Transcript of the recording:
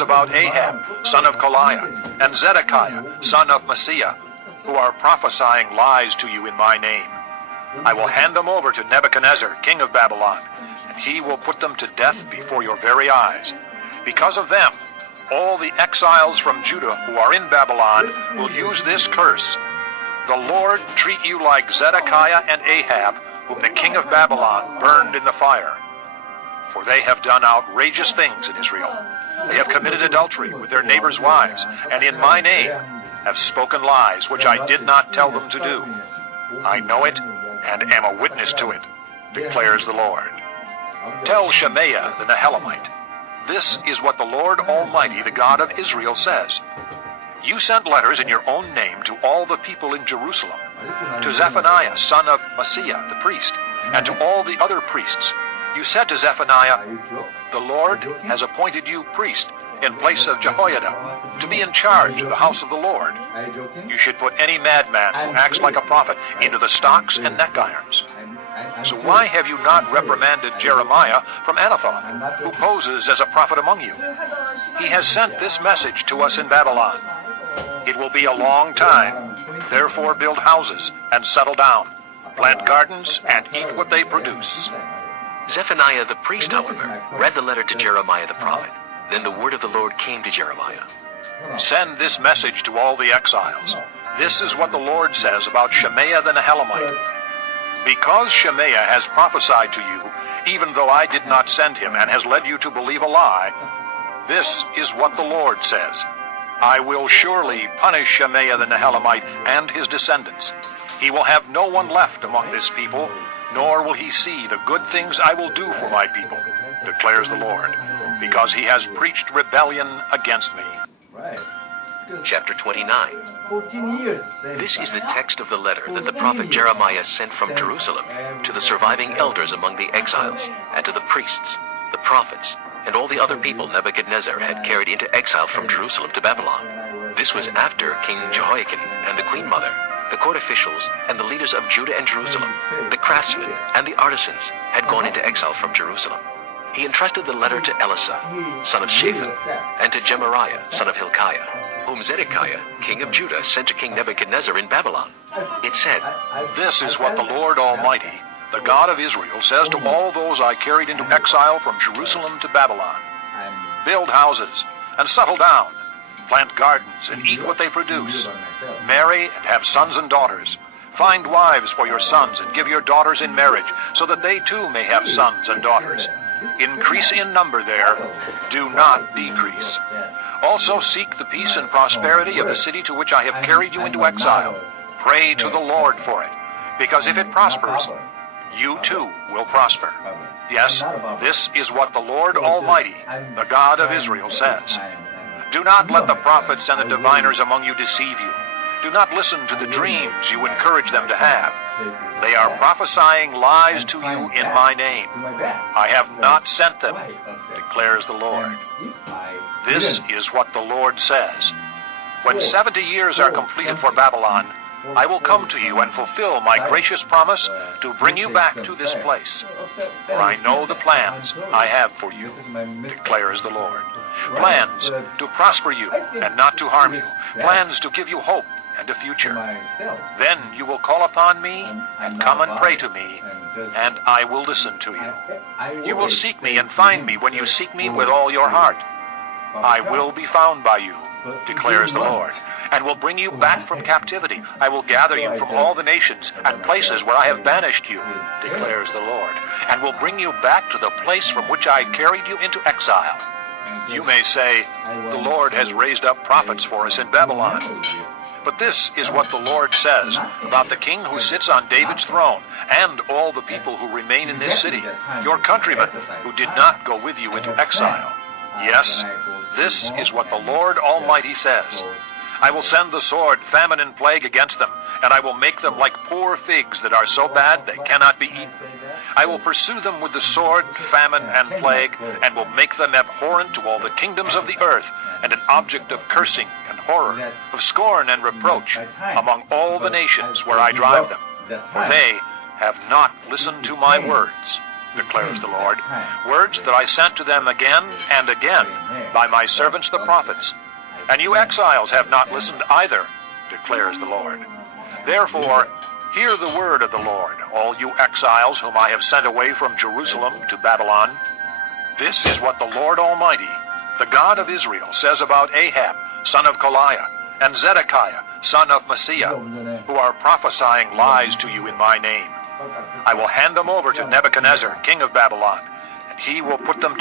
about Ahab, son of Koliah, and Zedekiah, son of Maaseiah, who are prophesying lies to you in my name. I will hand them over to Nebuchadnezzar, king of Babylon, and he will put them to death before your very eyes. Because of them, all the exiles from Judah who are in Babylon will use this curse. The Lord treat you like Zedekiah and Ahab, whom the king of Babylon burned in the fire. For they have done outrageous things in Israel. They have committed adultery with their neighbors' wives, and in my name have spoken lies which I did not tell them to do. I know it and am a witness to it, declares the Lord. Tell Shemaiah the Nehelamite, this is what the Lord Almighty, the God of Israel, says. You sent letters in your own name to all the people in Jerusalem, to Zephaniah, son of Maaseiah, the priest, and to all the other priests. You said to Zephaniah, the Lord has appointed you priest in place of Jehoiada, to be in charge of the house of the Lord. You should put any madman who acts like a prophet into the stocks and neck irons. So why have you not reprimanded Jeremiah from Anathoth, who poses as a prophet among you? He has sent this message to us in Babylon. It will be a long time. Therefore build houses and settle down. Plant gardens and eat what they produce. Zephaniah the priest, however, read the letter to Jeremiah the prophet. Then the word of the Lord came to Jeremiah. Send this message to all the exiles. This is what the Lord says about Shemaiah the Nehelamite. Because Shemaiah has prophesied to you, even though I did not send him, and has led you to believe a lie, this is what the Lord says. I will surely punish Shemaiah the Nehelamite and his descendants. He will have no one left among this people, nor will he see the good things I will do for my people, declares the Lord, because he has preached rebellion against me. Chapter 29. This is the text of the letter that the prophet Jeremiah sent from Jerusalem to the surviving elders among the exiles, and to the priests, the prophets, and all the other people Nebuchadnezzar had carried into exile from Jerusalem to Babylon. This was after King Jehoiakim and the queen mother, the court officials, and the leaders of Judah and Jerusalem, the craftsmen and the artisans, had gone into exile from Jerusalem. He entrusted the letter to Elisha, son of Shaphan, and to Gemariah, son of Hilkiah, whom Zedekiah, king of Judah, sent to King Nebuchadnezzar in Babylon. It said, This is what the Lord Almighty, the God of Israel, says to all those I carried into exile from Jerusalem to Babylon. Build houses and settle down. Plant gardens and eat what they produce. Marry and have sons and daughters. Find wives for your sons and give your daughters in marriage, so that they too may have sons and daughters. Increase in number there, do not decrease. Also seek the peace and prosperity of the city to which I have carried you into exile. Pray to the Lord for it, because if it prospers, you too will prosper. Yes, this is what the Lord Almighty, the God of Israel, says. Do not let the prophets and the diviners among you deceive you. Do not listen to the dreams you encourage them to have. They are prophesying lies to you in my name. I have not sent them, declares the Lord. This is what the Lord says. When 70 years are completed for Babylon, I will come to you and fulfill my gracious promise to bring you back to this place. For I know the plans I have for you, declares the Lord. Plans to prosper you and not to harm you. Plans to give you hope and a future. Then you will call upon me and come and pray to me, and I will listen to you. You will seek me and find me when you seek me with all your heart. I will be found by you, declares the Lord, and will bring you back from captivity. I will gather you from all the nations and places where I have banished you, declares the Lord, and will bring you back to the place from which I carried you into exile. You may say, the Lord has raised up prophets for us in Babylon. But this is what the Lord says about the king who sits on David's throne, and all the people who remain in this city, your countrymen who did not go with you into exile. Yes, this is what the Lord Almighty says. I will send the sword, famine, and plague against them, and I will make them like poor figs that are so bad they cannot be eaten. I will pursue them with the sword, famine, and plague, and will make them abhorrent to all the kingdoms of the earth, and an object of cursing and horror, of scorn and reproach, among all the nations where I drive them. For they have not listened to my words, declares the Lord, words that I sent to them again and again by my servants the prophets. And you exiles have not listened either, declares the Lord. Therefore, hear the word of the Lord, all you exiles whom I have sent away from Jerusalem to Babylon. This is what the Lord Almighty, the God of Israel, says about Ahab, son of Koliah, and Zedekiah, son of Messiah, who are prophesying lies to you in my name. I will hand them over to Nebuchadnezzar, king of Babylon, and he will put them to